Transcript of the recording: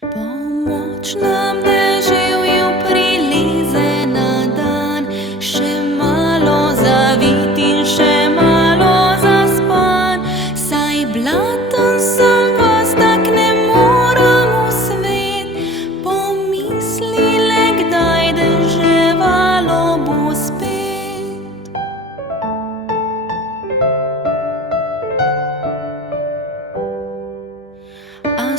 Pomoč nam, da živjo prilize na dan, še malo zavit in še malo zaspan, saj blaten sem vas, tak ne moram v svet. Pomislile kdaj, deževalo bo spet. A